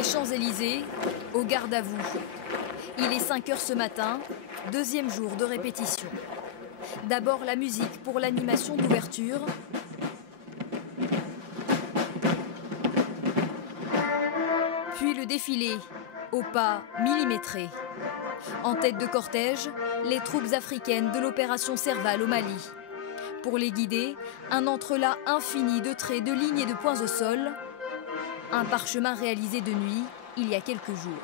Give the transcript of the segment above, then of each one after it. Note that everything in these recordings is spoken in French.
Les Champs-Élysées, au garde à vous. Il est 5 h ce matin, deuxième jour de répétition. D'abord la musique pour l'animation d'ouverture. Puis le défilé, au pas millimétré. En tête de cortège, les troupes africaines de l'opération Serval au Mali. Pour les guider, un entrelac infini de traits, de lignes et de points au sol. Un parchemin réalisé de nuit, il y a quelques jours.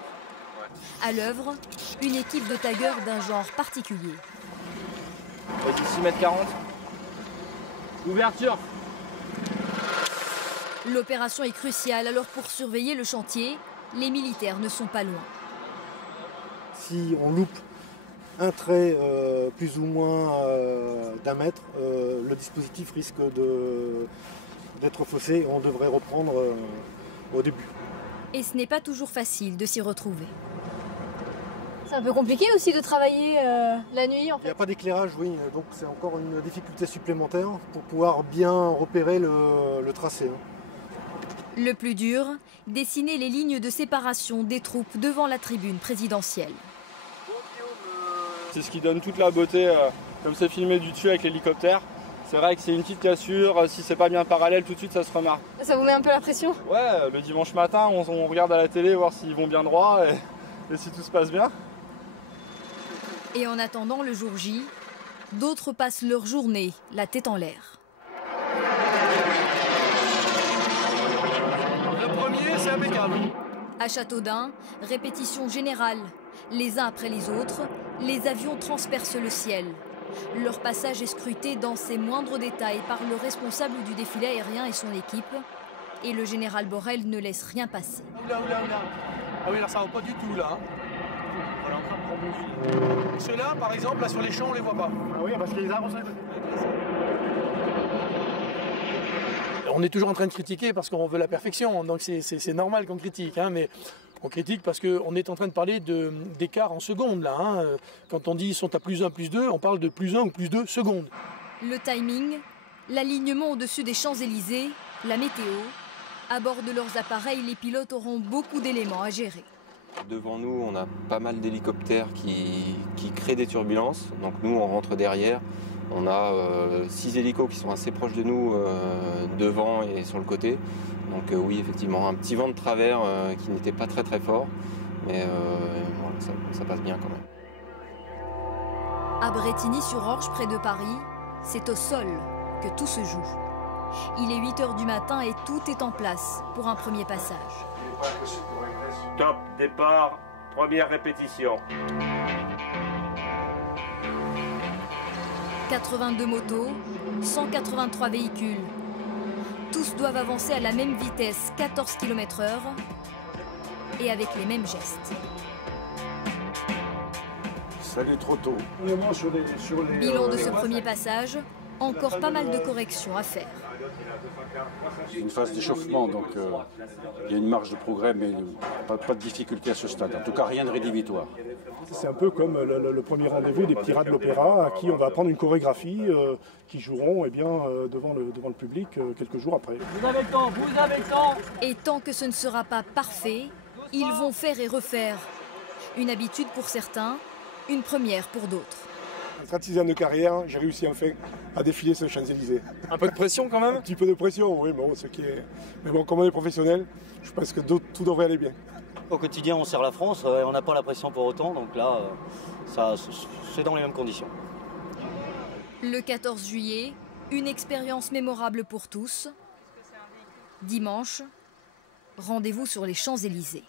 À l'œuvre, une équipe de taggeurs d'un genre particulier. Vas-y, 6,40 m. Ouverture. L'opération est cruciale, alors pour surveiller le chantier, les militaires ne sont pas loin. Si on loupe un trait plus ou moins d'1 mètre, le dispositif risque d'être faussé et on devrait reprendre au début. Et ce n'est pas toujours facile de s'y retrouver. C'est un peu compliqué aussi de travailler la nuit en fait. Il n'y a pas d'éclairage, oui, donc c'est encore une difficulté supplémentaire pour pouvoir bien repérer le tracé. Le plus dur, dessiner les lignes de séparation des troupes devant la tribune présidentielle. C'est ce qui donne toute la beauté, comme c'est filmé du dessus avec l'hélicoptère. C'est vrai que c'est une petite cassure, si c'est pas bien parallèle, tout de suite ça se remarque. Ça vous met un peu la pression? Ouais, le dimanche matin, on regarde à la télé voir s'ils vont bien droit et si tout se passe bien. Et en attendant le jour J, d'autres passent leur journée la tête en l'air. Le premier, c'est impeccable. À Châteaudun, répétition générale. Les uns après les autres, les avions transpercent le ciel. Leur passage est scruté dans ses moindres détails par le responsable du défilé aérien et son équipe. Et le général Borrell ne laisse rien passer. Oula. Ah oui, là ça va pas du tout là. Ceux-là, par exemple, là sur les champs, on les voit pas. Ah oui, parce que les arbres sont... On est toujours en train de critiquer parce qu'on veut la perfection, donc c'est normal qu'on critique, hein, mais on critique parce qu'on est en train de parler d'écart en secondes là. Hein. Quand on dit ils sont à +1, +2, on parle de +1 ou +2 secondes. Le timing, l'alignement au-dessus des Champs-Élysées, la météo. À bord de leurs appareils, les pilotes auront beaucoup d'éléments à gérer. Devant nous, on a pas mal d'hélicoptères qui créent des turbulences. Donc nous, on rentre derrière. On a 6 hélicos qui sont assez proches de nous devant et sur le côté. Donc oui, effectivement, un petit vent de travers qui n'était pas très fort. Mais voilà, ça passe bien quand même. À Brétigny-sur-Orge, près de Paris, c'est au sol que tout se joue. Il est 8 h du matin et tout est en place pour un premier passage. Top, départ, première répétition. 82 motos, 183 véhicules. Tous doivent avancer à la même vitesse, 14 km/h, et avec les mêmes gestes. Salut trop tôt. Bilan de ce premier passage, encore pas mal de corrections à faire. C'est une phase d'échauffement, donc il y a une marge de progrès, mais pas de difficulté à ce stade. En tout cas, rien de rédhibitoire. C'est un peu comme le premier rendez-vous des petits rats de l'opéra à qui on va apprendre une chorégraphie qui joueront devant le public quelques jours après. Vous avez le temps, vous avez le temps. Et tant que ce ne sera pas parfait, ils vont faire et refaire. Une habitude pour certains, une première pour d'autres. À 36 ans de carrière, j'ai réussi enfin à défiler sur les Champs-Élysées. Un peu de pression quand même? Un petit peu de pression, oui, bon, mais bon, comme on est professionnel, je pense que tout devrait aller bien. Au quotidien, on sert la France, on n'a pas la pression pour autant, donc là, c'est dans les mêmes conditions. Le 14 juillet, une expérience mémorable pour tous. Dimanche, rendez-vous sur les Champs-Élysées.